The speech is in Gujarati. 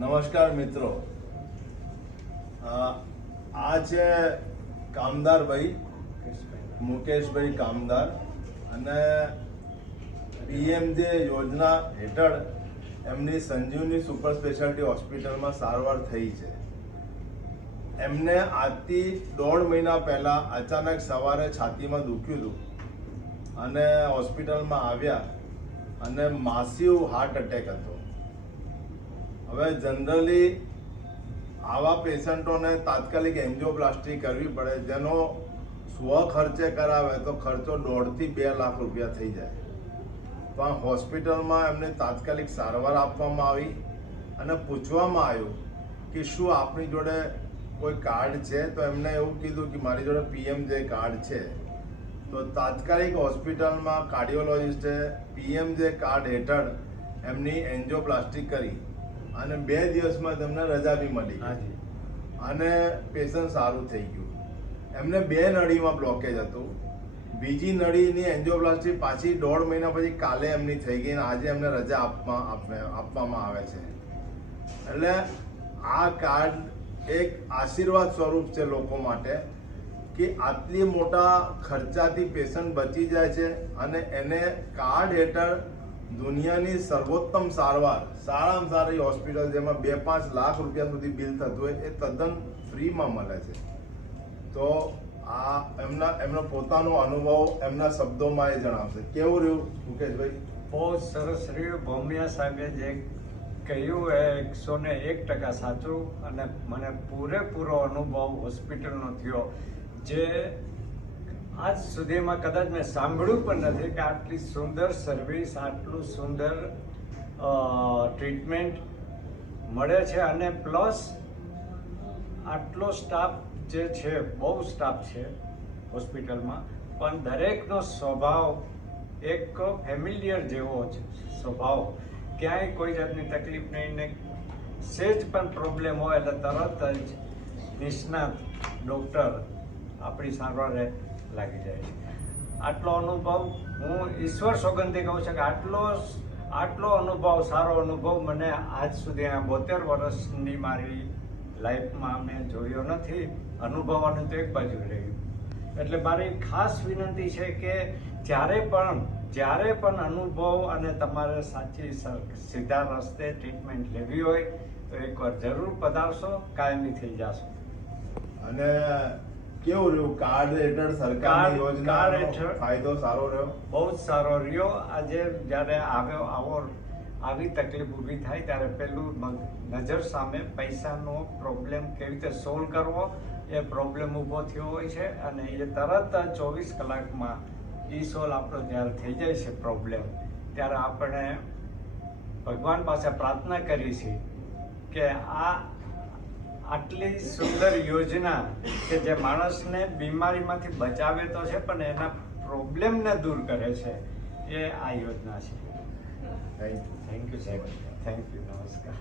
નમસ્કાર મિત્રો, આ છે કામદારભાઈ મુકેશભાઈ કામદાર અને પીએમજે યોજના હેઠળ એમની સંજીવની સુપર સ્પેશિયાલિટી હોસ્પિટલમાં સારવાર થઈ છે. એમને આજથી 1.5 મહિના પહેલા અચાનક સવારે છાતીમાં દુખ્યું હતું અને હોસ્પિટલમાં આવ્યા અને માસિવ હાર્ટ અટેક હતો. હવે જનરલી આવા પેશન્ટોને તાત્કાલિક એન્જિયોપ્લાસ્ટી કરવી પડે, જેનો સ્વ ખર્ચે કરાવે તો ખર્ચો 1.5 થી 2 લાખ રૂપિયા થઈ જાય. પણ હોસ્પિટલમાં એમને તાત્કાલિક સારવાર આપવામાં આવી અને પૂછવામાં આવ્યું કે શું આપની જોડે કોઈ કાર્ડ છે, તો એમને એવું કીધું કે મારી જોડે પીએમજે કાર્ડ છે. તો તાત્કાલિક હોસ્પિટલમાં કાર્ડિયોલોજિસ્ટે પીએમજે કાર્ડ હેઠળ એમની એન્જિયોપ્લાસ્ટી કરી અને 2 દિવસમાં તેમને રજા બી મળી અને પેશન્ટ સારું થઈ ગયું. એમને 2 નળીમાં બ્લોકેજ હતું. બીજી નળીની એન્જિયોપ્લાસ્ટી પાછી 1.5 મહિના પછી કાલે એમની થઈ ગઈ અને આજે એમને રજા આપવામાં આવે છે. એટલે આ કાર્ડ એક આશીર્વાદ સ્વરૂપ છે લોકો માટે કે આટલી મોટા ખર્ચાથી પેશન્ટ બચી જાય છે અને એને કાર્ડ હેઠળ દુનિયાની સર્વોત્તમ સારવાર, સારામાં સારી હોસ્પિટલ જેમાં 2-5 લાખ રૂપિયા સુધી બિલ થતું હોય એ તદ્દન ફ્રીમાં મળે છે. તો આ એમનો પોતાનો અનુભવ એમના શબ્દોમાં એ જણાવશે. કેવું રહ્યું મુકેશભાઈ? બહુ સરસ રહ્યું. ભૌમિયા સાહેબે જે કહ્યું એ 101% સાચું અને મને પૂરેપૂરો અનુભવ હોસ્પિટલનો થયો, જે આજ સુધીમાં કદાચ મેં સાંભળ્યું પણ નથી કે આટલી સુંદર સર્વિસ, આટલું સુંદર ટ્રીટમેન્ટ મળે છે. અને પ્લસ આટલો સ્ટાફ જે છે, બહુ સ્ટાફ છે હોસ્પિટલમાં, પણ દરેકનો સ્વભાવ એક ફેમિલિયર જેવો છે સ્વભાવ. ક્યાંય કોઈ જાતની તકલીફ નહીં ને સહેજ પણ પ્રોબ્લેમ હોય એટલે તરત જ નિષ્ણાત ડૉક્ટર આપણી સારવારે લાગી જાય છે. આટલો અનુભવ હું ઈશ્વર સોગંદથી કહું છું કે આટલો અનુભવ, સારો અનુભવ મને આજ સુધી 72 વર્ષની મારી લાઈફમાં મેં જોયો નથી. અનુભવવાનું તો એક બાજુ રહ્યું. એટલે મારી ખાસ વિનંતી છે કે જ્યારે પણ અનુભવ અને તમારે સાચી સીધા રસ્તે ટ્રીટમેન્ટ લેવી હોય તો એકવાર જરૂર પધારશો, કાયમી થઈ જશો. અને કેવું રહ્યું કાર્ડ હેઠળ સરકારની યોજનાનો ફાયદો સારો રહ્યો? બહુ જ સારો રહ્યો. આજે જ્યારે આવી તકલીફ ઊભી થાય ત્યારે પહેલું નજર સામે પૈસાનો પ્રોબ્લેમ કેવી રીતે સોલ્વ કરવો એ પ્રોબ્લેમ ઊભો થયો હોય છે અને એ તરત 24 કલાકમાં સોલ્વ આપણો જ્યારે થઈ જાય છે પ્રોબ્લેમ, ત્યારે આપણે ભગવાન પાસે પ્રાર્થના કરી છે કે આટલી સુંદર યોજના કે જે માણસને બીમારીમાંથી બચાવે તો છે પણ એના પ્રોબ્લેમને દૂર કરે છે, એ આ યોજના છે. Thank you. થેન્ક યુ સાહેબ. Thank you. નમસ્કાર.